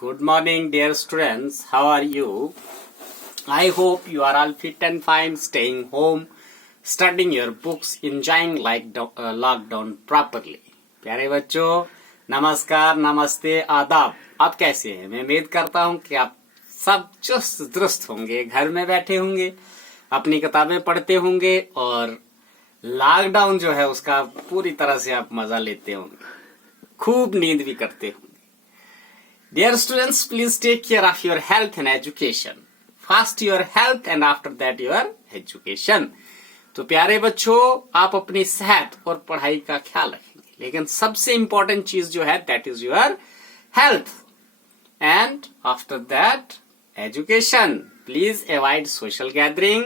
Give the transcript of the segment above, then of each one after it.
Good morning, dear students. How are you? I hope you are all fit and fine, staying home, studying your books, enjoying lockdown properly. प्यारे बच्चों, नमस्कार, नमस्ते, आदाब. आप कैसे हैं? मैं उम्मीद करता हूं कि आप सब चुस्त दुरुस्त होंगे, घर में बैठे होंगे, अपनी किताबें पढ़ते होंगे और लॉकडाउन जो है उसका पूरी तरह से आप मजा लेते होंगे, खूब नींद भी करते होंगे. Dear students, please take care of your health and education. First your health and after that your education. तो प्यारे बच्चों, आप अपनी सेहत और पढ़ाई का ख्याल रखेंगे, लेकिन सबसे इंपॉर्टेंट चीज जो है that is your health. And after that education. Please avoid social gathering,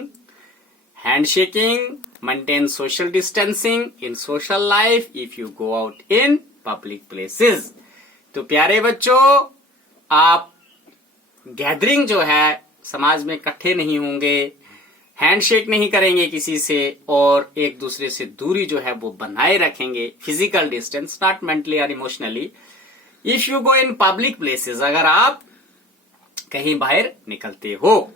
handshaking, maintain social distancing in social life if you go out in public places. तो प्यारे बच्चों, आप गैदरिंग जो है समाज में इकट्ठे नहीं होंगे, हैंडशेक नहीं करेंगे किसी से और एक दूसरे से दूरी जो है वो बनाए रखेंगे, फिजिकल डिस्टेंस, नॉट मेंटली और emotionally. If you go in public places, अगर आप कहीं बाहर निकलते हो.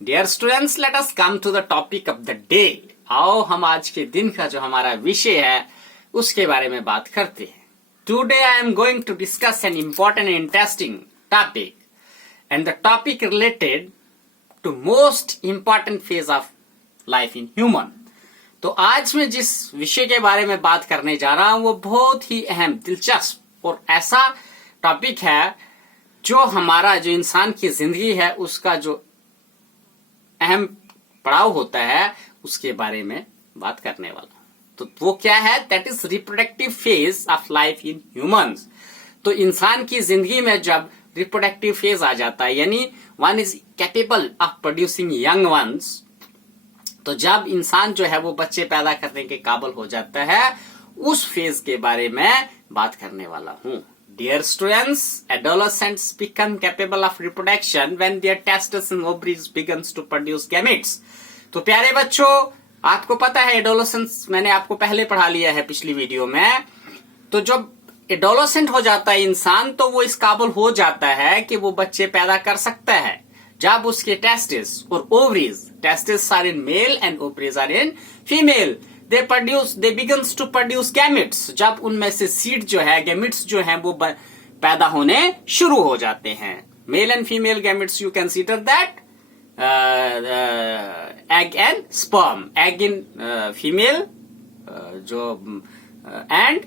Dear students, let us come to the topic of the day. आओ हम आज के दिन का जो हमारा विषय है उसके बारे में बात करते हैं. Today I am going to discuss an important and interesting topic, and the topic related to most important phase of life in human. तो आज मैं जिस विषय के बारे में बात करने जा रहा हूं वो बहुत ही अहम, दिलचस्प और ऐसा टॉपिक है जो हमारा जो इंसान की जिंदगी है उसका जो अहम पड़ाव होता है उसके बारे में बात करने वाला. तो वो क्या है? That is reproductive phase of life in humans. तो इंसान की जिंदगी में जब रिप्रोडक्टिव फेज आ जाता है, यानी one is capable of producing young ones, तो जब इंसान जो है वो बच्चे पैदा करने के काबिल हो जाता है, उस फेज के बारे में बात करने वाला हूं. Dear students, adolescents become capable of reproduction when their testis and ovaries begins to produce gametes. तो प्यारे बच्चों, आपको पता है एडोलेसेंस मैंने आपको पहले पढ़ा लिया है पिछली वीडियो में. तो जब एडोलेसेंट हो जाता है इंसान तो वो इस काबिल हो जाता है कि वो बच्चे पैदा कर सकता है जब उसके टेस्टिस और ovaries, testis are in male and ovaries are in female, they begins to produce gametes. जब उनमें से सीड जो है, गैमेट्स जो है वो पैदा होने शुरू हो जाते हैं. Male and female gametes, you consider that egg and sperm. Egg in female and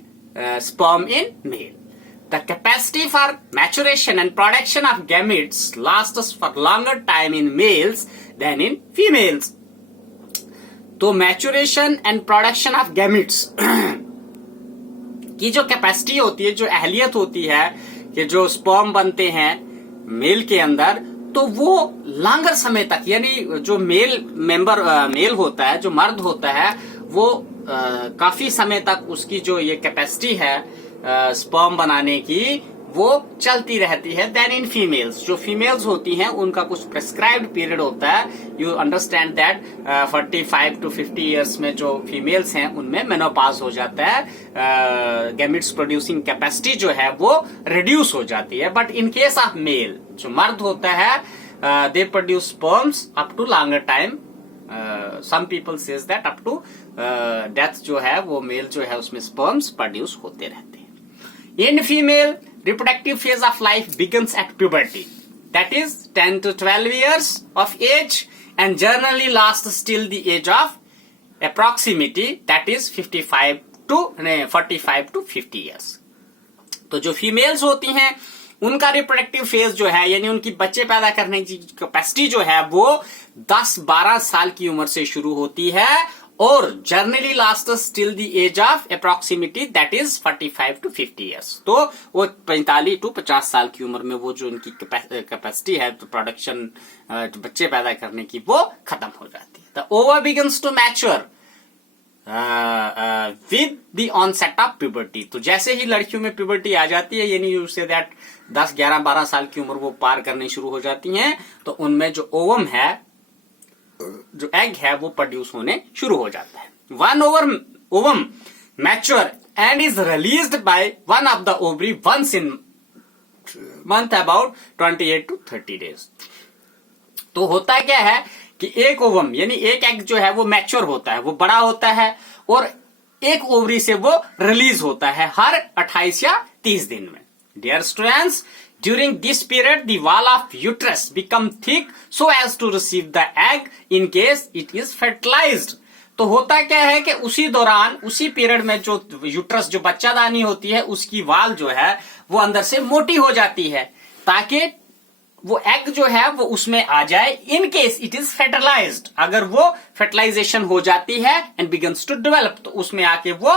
sperm in male. The capacity for maturation and production of gametes lasts for longer time in males than in females. तो maturation and production of gametes की जो capacity होती है, जो अहलियत होती है कि जो स्पर्म बनते हैं मेल के अंदर, तो वो लॉन्गर समय तक, यानी जो मेल होता है, जो मर्द होता है, वो काफी समय तक उसकी जो ये कैपेसिटी है स्पर्म बनाने की, वो चलती रहती है. देन इन फीमेल्स, जो फीमेल्स होती हैं उनका कुछ प्रेस्क्राइब्ड पीरियड होता है. You understand that 45 to 50 years में जो फीमेल्स हैं उनमें मेनोपॉज हो जाता है, गैमेट्स प्रोड्यूसिंग कैपेसिटी जो है वो रिड्यूस हो जाती है. But in case of male, जो मर्द होता है, they produce sperms up to longer time. Some people says that up to death जो है वो मेल जो है उसमें स्पर्म्स प्रोड्यूस होते रहते हैं. In female, reproductive phase of life begins at puberty, that is 10 to 12 years of age, and generally lasts till the age of approximately, that is 45 to 50 years. तो जो फीमेल्स होती हैं उनका रिप्रोडक्टिव फेज जो है, यानी उनकी बच्चे पैदा करने की कैपेसिटी जो है वो 10-12 साल की उम्र से शुरू होती है और generally lasts till the age of approximately, that is 45 to 50 years. तो वो 45 to 50 साल की उम्र में वो जो उनकी कैपेसिटी है तो प्रोडक्शन, बच्चे पैदा करने की, वो खत्म हो जाती है. The ova begins to mature with the onset of puberty. तो जैसे ही लड़कियों में प्यूबर्टी आ जाती है, यानी यू से दैट 10, 11, 12 साल की उम्र वो पार करनी शुरू हो जाती हैं, तो उनमें जो ओवम है, जो एग है, वो प्रोड्यूस होने शुरू हो जाता है. One ovum mature and is released by one of the ovary once in month about 28 to 30 days। तो होता क्या है कि एक ओवम यानी एक एग जो है वो मैच्योर होता है, वो बड़ा होता है, और एक ओवरी से वो रिलीज होता है हर 28 या 30 दिन में। Dear students, during this period the wall of uterus become thick so as to receive the egg in case it is fertilized. तो होता क्या है कि उसी दौरान, उसी पीरियड में जो यूट्रस, जो बच्चादानी होती है, उसकी वाल जो है वो अंदर से मोटी हो जाती है ताकि वो एग जो है वो उसमें आ जाए in case it is fertilized. अगर वो फर्टिलाइजेशन हो जाती है एंड बिगन्स टू डेवलप, तो उसमें आके वो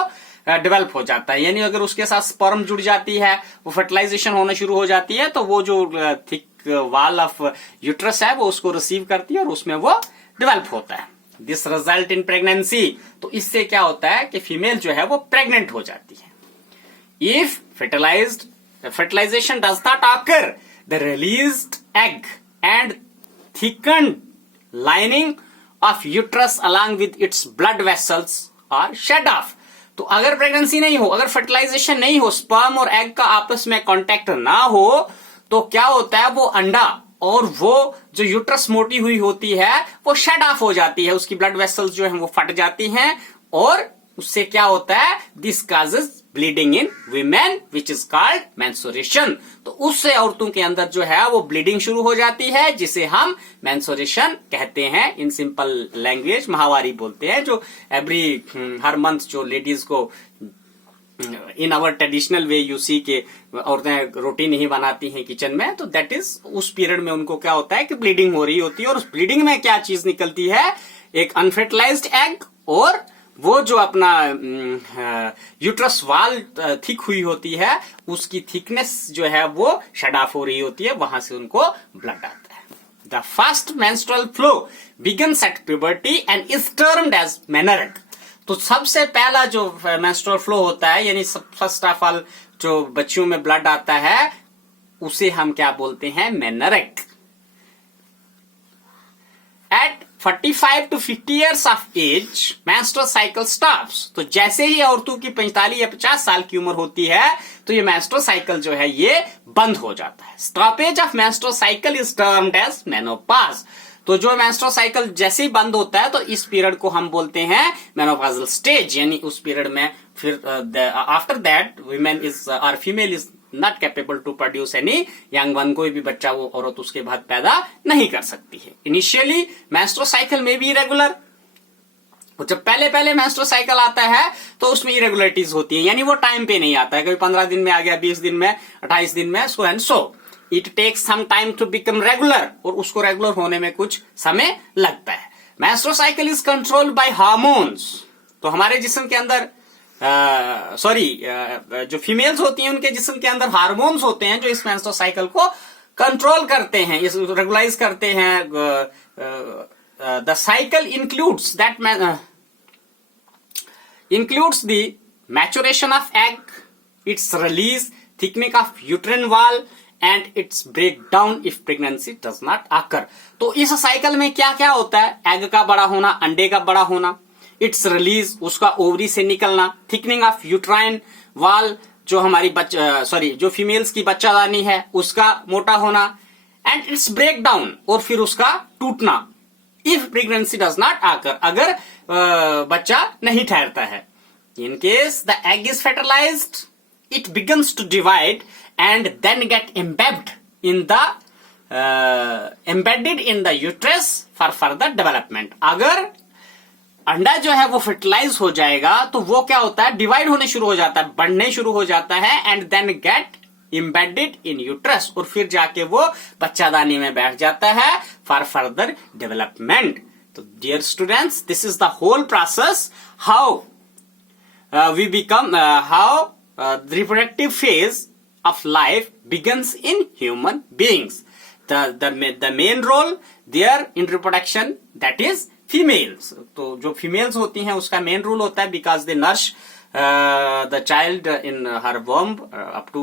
डेवलप हो जाता है। यानी अगर उसके साथ स्पर्म जुड़ जाती है, वो फर्टिलाइजेशन होना शुरू हो जाती है, तो वो जो थिक वॉल ऑफ यूट्रस है वो उसको रिसीव करती है और उसमें वो डेवलप होता है। This result in pregnancy. तो इससे क्या होता है कि फीमेल जो है वो प्रेग्नेंट हो जाती है। If fertilization does not occur, the released egg and thickened lining of uterus along with its blood vessels are shed off। तो अगर प्रेगनेंसी नहीं हो, अगर फर्टिलाइजेशन नहीं हो, स्पर्म और एग का आपस में कांटेक्ट ना हो, तो क्या होता है, वो अंडा और वो जो यूट्रस मोटी हुई होती है वो शेड ऑफ हो जाती है, उसकी ब्लड वेसल्स जो है वो फट जाती हैं, और उससे क्या होता है, this causes bleeding in women which is called menstruation. तो उससे औरतों के अंदर जो है वो ब्लीडिंग शुरू हो जाती है, जिसे हम मेंस्ट्रुएशन कहते हैं। इन सिंपल लैंग्वेज माहवारी बोलते हैं, जो हर मंथ जो लेडीज को in our traditional way you see के औरतें रोटी नहीं बनाती हैं किचन में, तो दैट इज उस पीरियड में उनको क्या होता है कि ब्लीडिंग हो रही होती है, और उस ब्लीडिंग में क्या चीज निकलती है, एक अनफर्टिलाइज्ड एग, और वो जो अपना यूट्रस वाल थिक हुई होती है, उसकी थिकनेस जो है वो शेड ऑफ हो रही होती है, वहां से उनको ब्लड आता है। The first menstrual flow begins at puberty and is termed as menarche. तो सबसे पहला जो मेंस्ट्रुअल फ्लो होता है, यानी फर्स्ट ऑफ ऑल जो बच्चियों में ब्लड आता है, उसे हम क्या बोलते हैं, menarche. At 45 to 50 years of age, menstrual cycle stops। तो जैसे ही औरतों की 45 या 50 साल की उम्र होती है, तो ये menstrual cycle जो है ये बंद हो जाता है। Stoppage of menstrual cycle is termed as menopause। तो जो menstrual cycle जैसे ही बंद होता है, तो इस पीरियड को हम बोलते हैं menopausal stage। यानी उस पीरियड में फिर after that women is or female is not capable to produce any young one. कोई भी बच्चा वो औरत उसके बाद पैदा नहीं कर सकती है। इनिशियली मेंस्ट्रुअल साइकिल में भी इरेगुलर, जब पहले मेंस्ट्रुअल साइकिल आता है तो उसमें इरेगुलरिटीज होती है, यानी वो टाइम पे नहीं आता है, कभी 15 दिन में आ गया, 20 दिन में, 28 दिन में, so and so. It takes some time to become regular, और उसको रेगुलर होने में कुछ समय लगता है। Menstrual cycle is controlled by hormones. तो हमारे जिस्म के अंदर जो फीमेल्स होती हैं उनके जिस्म के अंदर हार्मोन्स होते हैं जो इस मेंस्ट्रुअल साइकिल को कंट्रोल करते हैं, इस रेगुलाइज करते हैं। The cycle includes the maturation of egg, its release, thickening of uterine wall and its breakdown if pregnancy does not occur। तो इस साइकिल में क्या क्या होता है, एग का बड़ा होना, अंडे का बड़ा होना, इट्स रिलीज, उसका ओवरी से निकलना, थिकनिंग ऑफ यूट्राइन वाल, जो हमारी जो फीमेल्स की बच्चादानी है उसका मोटा होना, एंड इट्स ब्रेक डाउन, और फिर उसका टूटना, इफ प्रेगनेंसी डज नॉट आकर, अगर बच्चा नहीं ठहरता है। In case the egg is fertilized, it begins to divide and then get embedded in the uterus for further development. अगर अंडा जो है वो फर्टिलाइज हो जाएगा तो वो क्या होता है, डिवाइड होने शुरू हो जाता है, बढ़ने शुरू हो जाता है, and then get embedded in uterus, और फिर जाके वो बच्चादानी में बैठ जाता है फॉर फर्दर डेवलपमेंट। तो dear students, this is the whole process how we become the reproductive phase of life begins in human beings. The main role there in reproduction that is females. तो जो females होती हैं उसका main rule होता है, because they nurse the child in her womb up to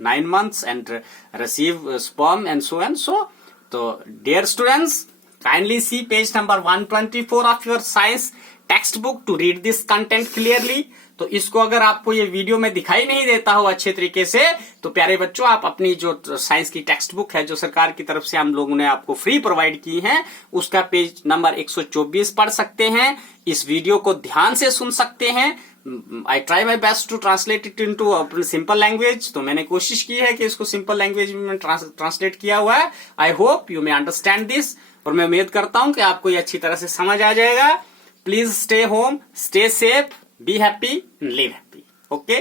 9 months and receive sperm and so and so। तो dear students, kindly see page number 124 of your science textbook to read this content clearly। तो इसको अगर आपको ये video में दिखाई नहीं देता हो अच्छे तरीके से, तो प्यारे बच्चों आप अपनी जो साइंस की टेक्स्ट बुक है जो सरकार की तरफ से हम लोगों ने आपको फ्री प्रोवाइड की है, उसका पेज नंबर 124 पढ़ सकते हैं। इस वीडियो को ध्यान से सुन सकते हैं। I try my best to translate it into simple language. तो मैंने कोशिश की है कि इसको सिंपल लैंग्वेज में ट्रांसलेट किया हुआ है। I hope you may understand this, और मैं उम्मीद करता हूं कि आपको ये अच्छी तरह से समझ आ जाएगा। Please stay home, stay safe, be happy, live happy. Okay.